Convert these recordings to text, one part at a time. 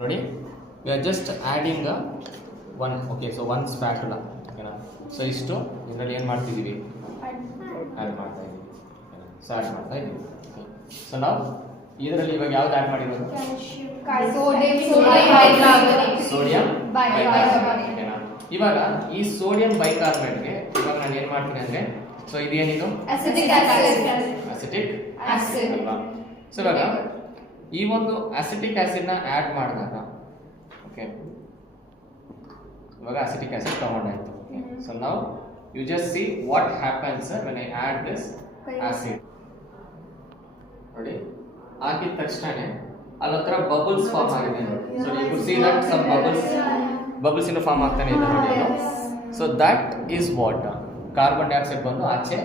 ನೋಡಿ we are just adding one okay so one spatula ಓಕೆನಾ. So ಇಷ್ಟು ಇದರಲ್ಲಿ ಏನು ಮಾಡ್ತಿದ್ದೀವಿ, ಆ್ಯಡ್ ಮಾಡ್ತಾ ಇದ್ದೀವಿ ಓಕೆನಾ. ಸೊ ಆ್ಯಡ್ ಮಾಡ್ತಾ ಇದ್ದೀವಿ. ಸೊ ನಾವು ಇದರಲ್ಲಿ ಇವಾಗ ಯಾವ್ದು ಆ್ಯಡ್ ಮಾಡಿರೋದು, ಸೋಡಿಯಂ ಬೈಕಾರ್ಬನೇಟ್ ಓಕೆನಾ. ಇವಾಗ ಈ ಸೋಡಿಯಂ ಬೈಕಾರ್ಬನೇಟ್ಗೆ ಇವಾಗ ನಾನು ಏನು ಮಾಡ್ತೀನಿ ಅಂದರೆ, ಸೊ ಇದೇನಿದು ಅಸಿಟಿಕ್ ಆಸಿಡ್ ಅಲ್ವಾ. ಸೊ ಇವಾಗ ಈ ಒಂದು ಅಸಿಟಿಕ್ ಆಸಿಡ್ನ ಆ್ಯಡ್ ಮಾಡಿದಾಗ ಓಕೆ, ಇವಾಗ ಅಸಿಟಿಕ್ ಆಸಿಡ್ ತಗೊಂಡಾಯ್ತು. ಸೊ ನಾವು you just see what happens when I add this acid. ನೋಡಿ ಹಾಕಿದ ತಕ್ಷಣ ಅಲ್ಲೊಂಥರ ಬಬಲ್ಸ್ ಫಾರ್ಮ್ ಆಗಿದೆ. So you could see that some bubbles ಇನ್ನು ಫಾರ್ಮ್ ಆಗ್ತಾನೆ ಇದೆ ನೋಡಿ. So that is what carbon dioxide ಬಂದು ಆಚೆ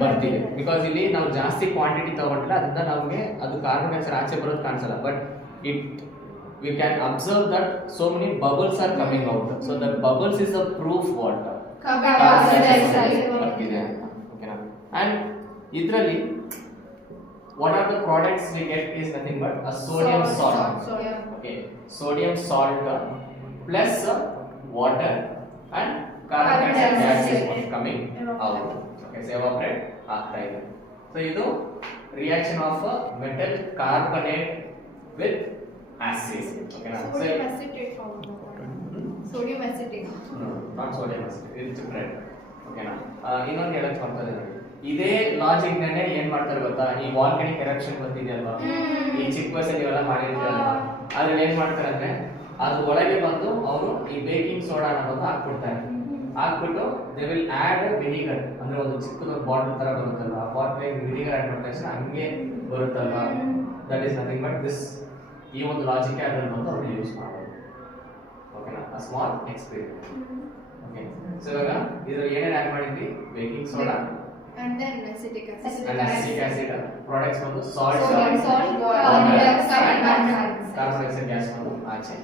ಬರ್ತಿದೆ. ಬಿಕಾಸ್ ಇಲ್ಲಿ ನಾವು ಜಾಸ್ತಿ ಕ್ವಾಂಟಿಟಿ ತಗೊಂಡಿಲ್ಲ, ಅದರಿಂದ ನಮಗೆ ಅದು ಕಾರ್ಬನ್ ಡೈಆಕ್ಸೈಡ್ ಆಚೆ ಬರೋದು ಕಾಣಿಸಲ್ಲ. But it we can observe that so many bubbles are coming out. So the bubbles is a proof what carbon dioxide ಬರ್ತಿದೆ ಓಕೆನಾ. and ಇದರಲ್ಲಿ what are the products we get is nothing but a sodium salt. Okay, sodium salt plus water and carbon dioxide coming out. Okay, so evaporate ಆಗ್ತಾ ಇದೆ. So ಇದು reaction of a metal carbonate with acid. Okay, now sodium acetate form. Sodium acetate. No, not sodium acetate. It's different. Okay, now ಇನ್ನೊಂದು ಹೇಳಕ್ ಬರ್ತದೆ ನೋಡಿ. ಇದೇ logic ನೇ ಏನ್ ಮಾಡ್ತಾರೆ ಗೊತ್ತಾ, ಈ ವಾಲ್ಕನಿಕ್ ಎರಪ್ಷನ್ ಬಂದಿದೆ ಅಲ್ವಾ, ಈ ಚಿಕ್ಕ ವಯಸ್ಸಲ್ಲಿ ಇವೆಲ್ಲ ಮಾಡಿರ್ತಾರಲ್ಲ, ಅದ್ರಲ್ಲಿ ಏನ್ ಮಾಡ್ತಾರೆ ಅಂದ್ರೆ ಅದು ಒಳಗೆ ಬಂದು ಅವರು ಈ ಬೇಕಿಂಗ್ ಸೋಡಾ ಅನ್ನೋದು ಹಾಕ್ಬಿಡ್ತಾರೆ. ಹಾಕ್ಬಿಟ್ಟು ದೇ ವಿಲ್ ಆಡ್ ವಿನಿಗರ್, ಅಂದ್ರೆ ಒಂದು ಚಿಕ್ಕದೊಂದು ಬಾಟಲ್ ತರ ಬರುತ್ತಲ್ವಾ, ಆ ಬಾಟಲ್ ವಿನಿಗರ್ ಆಡ್ ಮಾಡ್ತಾ ಇದ್ರೆ ಹಂಗೆ ಬರುತ್ತಲ್ವಾ. That is nothing but this, ಈ ಒಂದು ಲಾಜಿಕ್ ಅದನ್ನು ಬಂದು ಅವರು ಯೂಸ್ ಮಾಡೋದು ಓಕೆನಾ. A small experiment. Okay, so ಇವಾಗ ಇದರಲ್ಲಿ ಏನೇನು ಆಡ್ ಮಾಡಿದ್ವಿ, baking soda and then acetic acid products ಬಂದು salt, carbon dioxide, carbon dioxide gas ಬಂದು ಆಚೆ